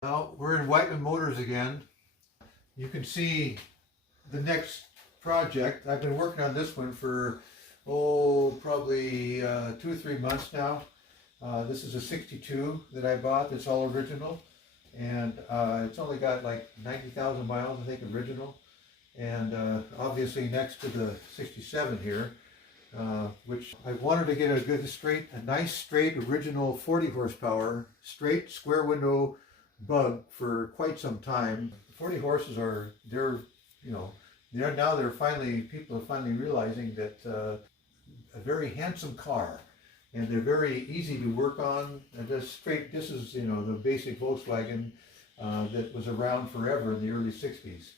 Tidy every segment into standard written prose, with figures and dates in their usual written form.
Well, we're in Whiteman Motors again. You can see the next project. I've been working on this one for, probably 2 or 3 months now. This is a 62 that I bought that's all original. And it's only got like 90,000 miles, I think, original. And obviously next to the 67 here, which I wanted to get a nice straight original 40 horsepower, straight square window bug for quite some time. 40 horses people are finally realizing that a very handsome car, and they're very easy to work on. And this is, the basic Volkswagen that was around forever in the early 60s,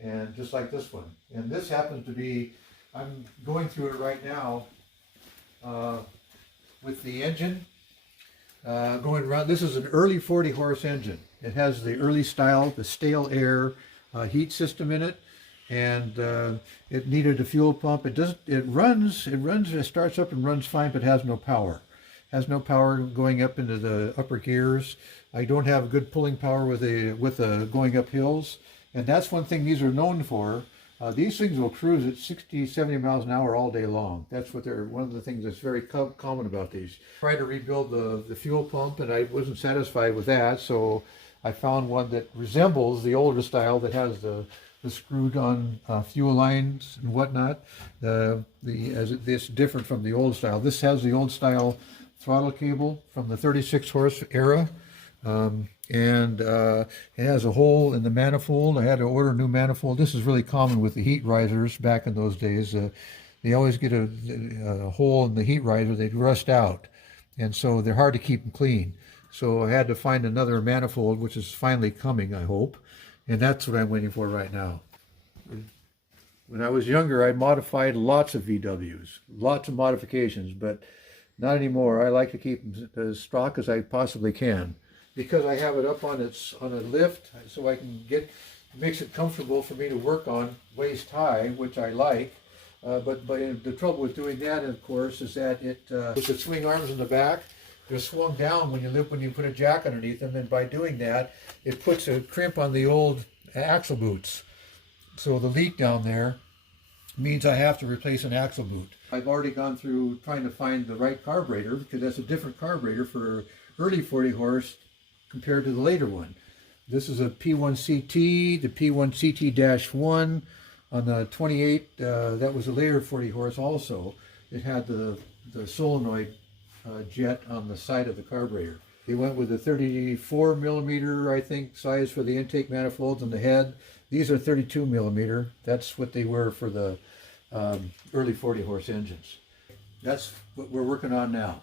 and just like this one. And this happens to be, I'm going through it right now with the engine going around. This is an early 40 horse engine. It has the early style, the stale air heat system in it, and it needed a fuel pump. It starts up and runs fine, but has no power. Has no power going up into the upper gears. I don't have good pulling power with going up hills, and that's one thing these are known for. These things will cruise at 60, 70 miles an hour all day long. That's one of the things that's very common about these. Tried to rebuild the fuel pump, and I wasn't satisfied with that, so I found one that resembles the older style that has the screwed on fuel lines and whatnot. It's different from the old style. This has the old style throttle cable from the 36 horse era. And it has a hole in the manifold. I had to order a new manifold. This is really common with the heat risers back in those days. They always get a hole in the heat riser. They'd rust out, and so they're hard to keep them clean. So I had to find another manifold, which is finally coming, I hope, and that's what I'm waiting for right now. When I was younger, I modified lots of VWs, lots of modifications, but not anymore. I like to keep them as stock as I possibly can, because I have it up on a lift, so I can makes it comfortable for me to work on waist high, which I like. But the trouble with doing that, of course, is that with the swing arms in the back, they're swung down when you put a jack underneath them, and by doing that, it puts a crimp on the old axle boots. So the leak down there means I have to replace an axle boot. I've already gone through trying to find the right carburetor, because that's a different carburetor for early 40 horse compared to the later one. This is a P1CT, the P1CT-1 on the 28. That was a later 40 horse also. It had the solenoid jet on the side of the carburetor. They went with a 34 millimeter, I think, size for the intake manifolds on the head. These are 32 millimeter. That's what they were for the early 40 horse engines. That's what we're working on now.